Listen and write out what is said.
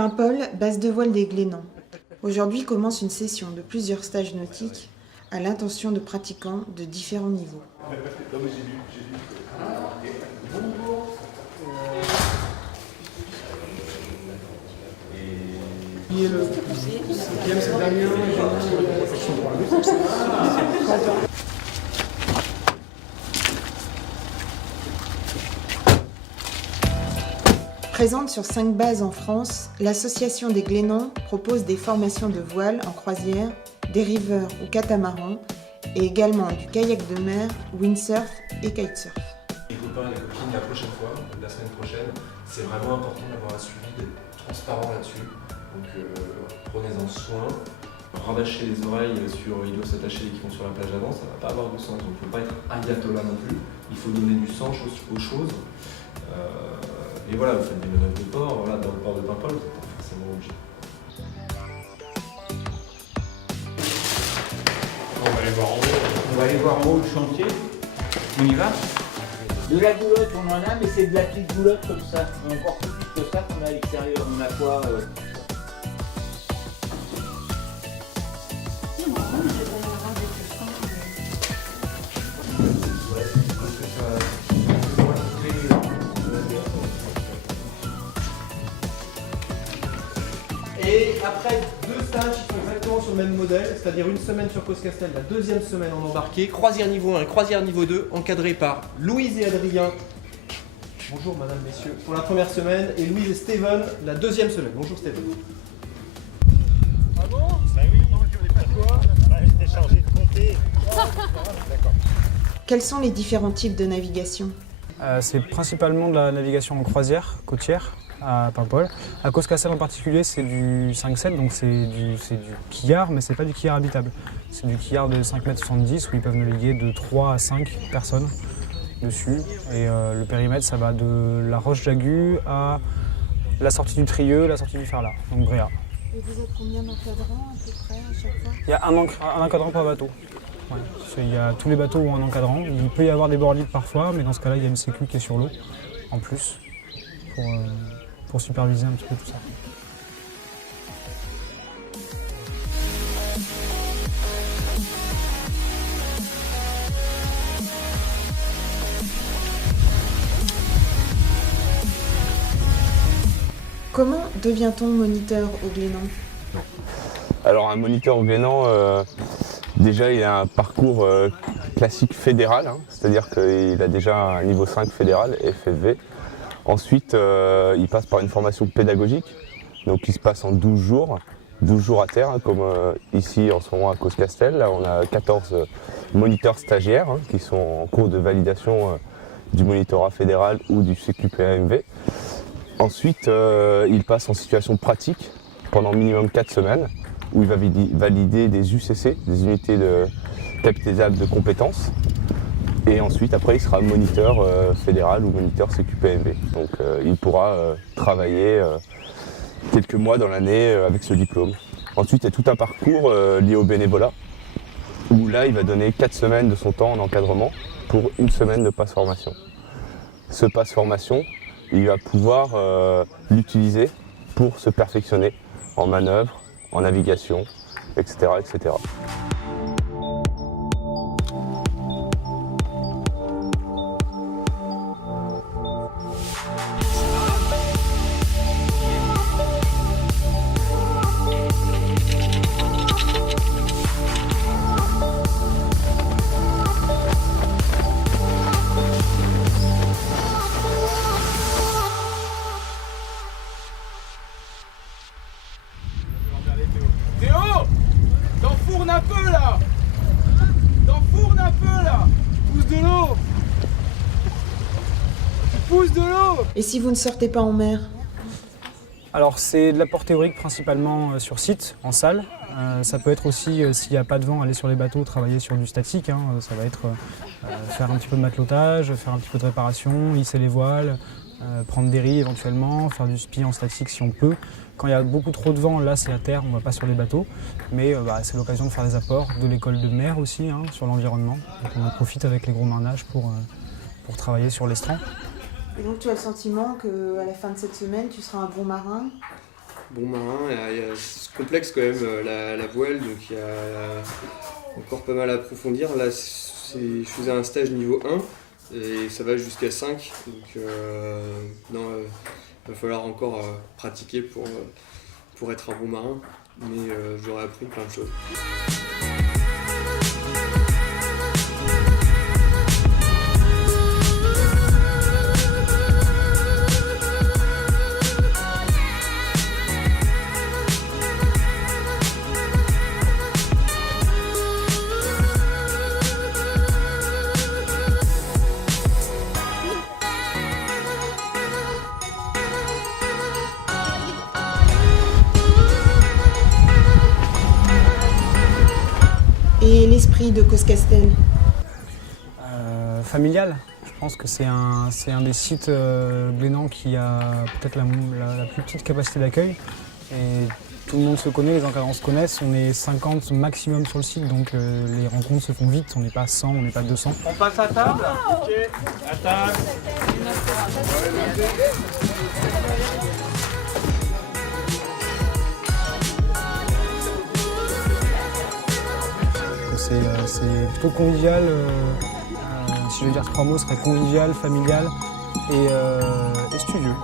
Paimpol, base de voile des Glénans. Aujourd'hui commence une session de plusieurs stages nautiques à l'intention de pratiquants de différents niveaux. Présente sur 5 bases en France, l'association des Glénans propose des formations de voile en croisière, dériveur ou catamaran, et également du kayak de mer, windsurf et kitesurf. Les copains et les copines, la prochaine fois, la semaine prochaine, c'est vraiment important d'avoir un suivi, d'être transparent là-dessus. Donc prenez-en soin. Rabâcher les oreilles sur ils doivent s'attacher dès qu'ils vont sur la plage avant, ça ne va pas avoir de sens. Donc il ne faut pas être ayatollah non plus. Il faut donner du sens aux choses. Et voilà, vous faites des manœuvres de port, voilà, dans le port de Paimpol, vous n'êtes pas forcément obligé. On va aller voir en haut. On va aller voir en haut le chantier. On y va? De la goulotte, on en a, mais c'est de la petite goulotte comme ça. Encore plus petite que ça qu'on a à l'extérieur. On a quoi Et après 2 stages qui sont exactement sur le même modèle, c'est-à-dire une semaine sur Coscastel, la deuxième semaine en embarqué, croisière niveau 1 et croisière niveau 2, encadré par Louise et Adrien. Bonjour madame, messieurs, pour la première semaine, et Louise et Steven la deuxième semaine. Bonjour Steven. Ah bon? Bah oui, non, on est pas quoi? Bah, j'étais chargé de compter. D'accord. Quels sont les différents types de navigation? C'est principalement de la navigation en croisière côtière à Paimpol. À Coscastel en particulier, c'est du 5-7, donc c'est du quillard, mais c'est pas du quillard habitable. C'est du quillard de 5,70 m où ils peuvent naviguer de 3 à 5 personnes dessus. Et le périmètre, ça va de la Roche-Jagu à la sortie du Trieux, la sortie du Ferlat, donc Bréa. Et vous êtes combien d'encadrants à peu près à chaque fois? Il y a un encadrant par bateau. Ouais. Il y a tous les bateaux ont un encadrant. Il peut y avoir des bords libres parfois, mais dans ce cas-là, il y a une sécu qui est sur l'eau en plus pour superviser un petit peu tout ça. Comment devient-on moniteur au Glénan? Alors un moniteur au Glénan, déjà il a un parcours classique fédéral, hein, c'est-à-dire qu'il a déjà un niveau 5 fédéral, FFV. Ensuite, il passe par une formation pédagogique, donc qui se passe en 12 jours à terre, hein, comme ici en ce moment à Coscastel. Là, on a 14 moniteurs stagiaires hein, qui sont en cours de validation du monitorat fédéral ou du CQP-AMV. Ensuite, il passe en situation pratique pendant minimum 4 semaines, où il va valider des UCC, des unités de capitalisables de compétences. Et ensuite, après, il sera moniteur fédéral ou moniteur CQP-AMV. Donc, il pourra travailler quelques mois dans l'année avec ce diplôme. Ensuite, il y a tout un parcours lié au bénévolat, où là, il va donner 4 semaines de son temps en encadrement pour 1 semaine de passe formation. Ce passe formation, il va pouvoir l'utiliser pour se perfectionner en manœuvre, en navigation, etc., etc. Théo, t'enfournes un peu là. T'enfournes un peu là. Pousse de l'eau. Pousse de l'eau. Et si vous ne sortez pas en mer? Alors c'est de l'apport théorique principalement sur site, en salle. Ça peut être aussi, s'il n'y a pas de vent, aller sur les bateaux, travailler sur du statique. Hein. Ça va être faire un petit peu de matelotage, faire un petit peu de réparation, hisser les voiles, prendre des riz éventuellement, faire du spi en statique si on peut. Quand il y a beaucoup trop de vent, là c'est à terre, on ne va pas sur les bateaux. Mais c'est l'occasion de faire des apports de l'école de mer aussi, hein, sur l'environnement. Donc on en profite avec les gros marnages pour travailler sur l'estran. Et donc tu as le sentiment qu'à la fin de cette semaine, tu seras un bon marin? bon marin. Il y a ce complexe quand même, la voile, donc il y a encore pas mal à approfondir. Là, je faisais un stage niveau 1 et ça va jusqu'à 5, donc non, il va falloir encore pratiquer pour être un bon marin, mais j'aurais appris plein de choses. Et l'esprit de Coscastel? Familial. Je pense que c'est un des sites glénans qui a peut-être la plus petite capacité d'accueil. Et tout le monde se connaît, les encadrants se connaissent. On est 50 maximum sur le site, donc les rencontres se font vite. On n'est pas 100, on n'est pas 200. On passe à table. Ok, à table. C'est plutôt convivial, si je veux dire 3 mots, ce serait convivial, familial et studieux.